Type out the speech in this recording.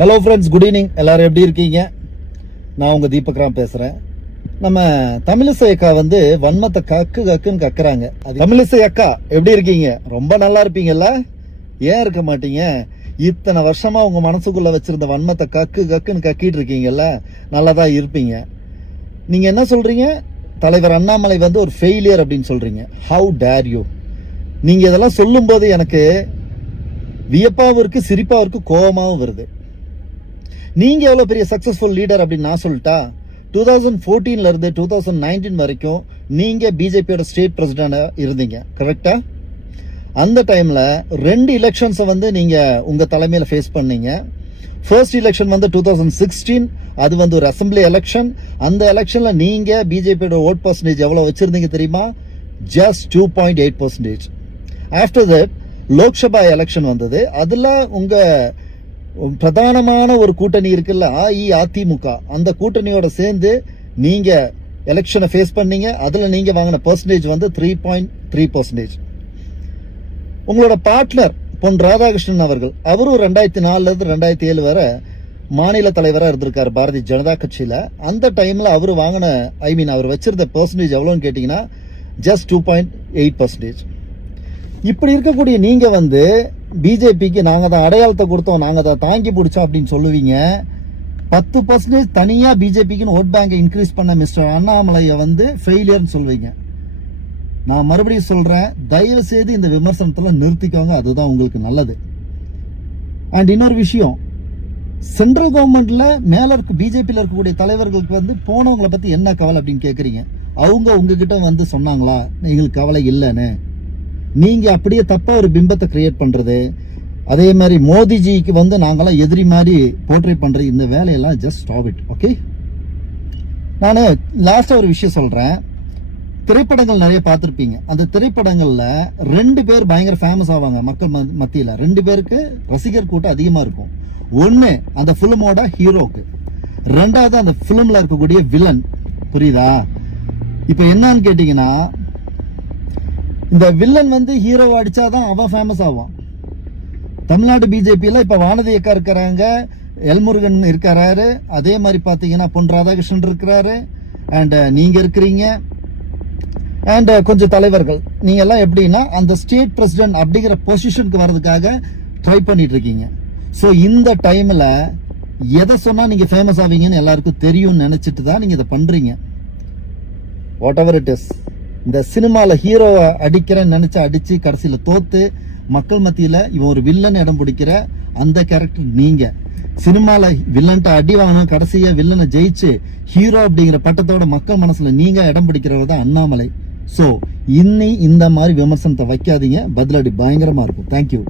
Hello friends, good evening. எல்லாரும் எப்படி இருக்கீங்க? நான் உங்க தீபக் ராம் பேசுறேன். நம்ம தமிழிசை அக்கா வன்மத்தை கக்குன்னு கக்குறாங்க. தமிழிசை அக்கா எப்படி இருக்கீங்க? ரொம்ப நல்லா இருப்பீங்கல்ல? ஏன் இருக்க மாட்டீங்க? இத்தனை வருஷமா உங்க மனசுக்குள்ள வச்சிருந்த வன்மத்தை கக்குன்னு கக்கிட்டு இருக்கீங்கல்ல, நல்லாதான் இருப்பீங்க. நீங்க என்ன சொல்றீங்க? தலைவர் அண்ணாமலை ஒரு ஃபெயிலியர் அப்படின்னு சொல்றீங்க. How dare you? நீங்க இதெல்லாம் சொல்லும் போது எனக்கு வியப்பாவும் இருக்கு, சிரிப்பாவும் இருக்கு, கோபமாவும் வருது. நீங்க எவ்வளவு பெரிய சக்சஸ்ஃபுல் லீடர் அப்படின்னு நான் சொல்லிட்டா? 2014 இருந்து 2019 வரைக்கும் நீங்க பிஜேபியோட ஸ்டேட் பிரசிடண்டா இருந்தீங்க, கரெக்டா? அந்த டைம்ல 2 எலெக்ஷன்ஸ் நீங்க உங்க தலைமையில ஃபேஸ் பண்ணீங்க. ஃபர்ஸ்ட் எலெக்ஷன் 2016, அது ஒரு அசம்பிளி எலெக்ஷன். அந்த எலெக்ஷன்ல நீங்க பிஜேபியோட ஓட் பர்சன்டேஜ் எவ்வளவு வச்சிருந்தீங்க தெரியுமா? Just 2.8%. After that Lok Sabha election வந்தது. அதுல உங்க பிரதானமான ஒரு கூட்டணி இருக்குல்ல, அஇஅதிமுக, அந்த கூட்டணியோட சேர்ந்து நீங்க எலெக்ஷனை ஃபேஸ் பண்ணீங்க. அதுல நீங்க வாங்கின பர்சன்டேஜ் 3.3%. உங்களோட பார்ட்னர் பொன் ராதாகிருஷ்ணன் அவரும் 2004 இருந்து 2007 வரை மாநில தலைவராக இருந்திருக்காரு பாரதிய ஜனதா கட்சியில. அந்த டைம்ல அவர் வாங்கின அவர் வச்சிருந்த பர்சன்டேஜ் எவ்வளவுன்னு கேட்டீங்கன்னா ஜஸ்ட் 2.8%. இப்படி இருக்கக்கூடிய நீங்க பிஜேபிக்கு நாங்க தான் அடையாளத்தை கொடுத்தோம், நாங்க தான் தாங்கி பிடிச்சோம் அப்படின்னு சொல்லுவீங்க. 10% தனியா பிஜேபிக்கு ஓட் பேங்கை இன்க்ரீஸ் பண்ண மிஸ்டர் அண்ணாமலையை ஃபெயிலியர்னு சொல்லுவீங்க. நான் மறுபடியும் சொல்றேன், தயவு செய்து இந்த விமர்சனத்துல நிறுத்திக்கோங்க, அதுதான் உங்களுக்கு நல்லது. அண்ட் இன்னொரு விஷயம், சென்ட்ரல் கவர்மெண்ட்ல மேல இருக்க பிஜேபியில இருக்கக்கூடிய தலைவர்களுக்கு போனவங்களை பத்தி என்ன கவலை அப்படின்னு கேக்குறீங்க. அவங்க உங்ககிட்ட சொன்னாங்களா எங்களுக்கு கவலை இல்லைன்னு? நீங்க அப்படியே தப்பா ஒரு பிம்பத்தை கிரியேட் பண்றது, அதே மாதிரி மோடிஜிக்கு நாங்கெல்லாம் எதிரி மாதிரி போர்ட்ரேட் பண்றது, இந்த வேலையெல்லாம் ஜஸ்ட் ஸ்டாப் இட். ஓகே, நான் லாஸ்டா ஒரு விஷயம் சொல்றேன். திரைப்படங்கள் நிறைய பார்த்திருப்பீங்க. அந்த திரைப்படங்கள்ல 2 பேர் பயங்கர ஃபேமஸ் ஆவாங்க மக்கள் மத்தியில. 2 பேருக்கு ரசிகர் கூட்டம் அதிகமா இருக்கும். ஒன்னு அந்த பிலிமோட ஹீரோக்கு, 2வது அந்த பிலிம்ல இருக்கக்கூடிய வில்லன். புரியுதா? இப்ப என்னன்னு கேட்டீங்கன்னா, இந்த வில்லன் ஹீரோ அடிச்சாதான் அவன் ஃபேமஸ் ஆவான். தமிழ்நாடு பிஜேபியில இப்ப வானதி அக்கா இருக்கிறாங்க, எல்முருகன் இருக்கிறாரு, அதே மாதிரி பாத்தீங்கன்னா பொன் ராதாகிருஷ்ணன் இருக்கிறாரு, அண்ட் நீங்க இருக்கிறீங்க, அண்ட் கொஞ்சம் தலைவர்கள். நீங்க எல்லாம் எப்படின்னா அந்த ஸ்டேட் பிரசிடென்ட் அப்படிங்கிற பொசிஷனுக்கு வர்றதுக்காக ட்ரை பண்ணிட்டு இருக்கீங்க. சோ இந்த டைம்ல எதை சொன்னா நீங்க ஃபேமஸ் ஆவீங்கன்னு எல்லாருக்கும் தெரியும் நினைச்சிட்டு தான் நீங்க இதை பண்றீங்க. வாட் எவர் இட் இஸ், இந்த சினிமால ஹீரோவை அடிக்கிறேன்னு நினைச்சு அடிச்சு கடைசியில தோத்து மக்கள் மத்தியில இவன் ஒரு வில்லன் இடம் பிடிக்கிற அந்த கேரக்டர் நீங்க. சினிமால வில்லன்ட்ட அடி வாங்கணும், கடைசியா வில்லனை ஜெயிச்சு ஹீரோ அப்படிங்கிற பட்டத்தோட மக்கள் மனசுல நீங்க இடம் பிடிக்கிறவர் தான் அண்ணாமலை. சோ இந்த மாதிரி விமர்சனத்தை வைக்காதீங்க, பதிலடி பயங்கரமா இருக்கும். தேங்க்யூ.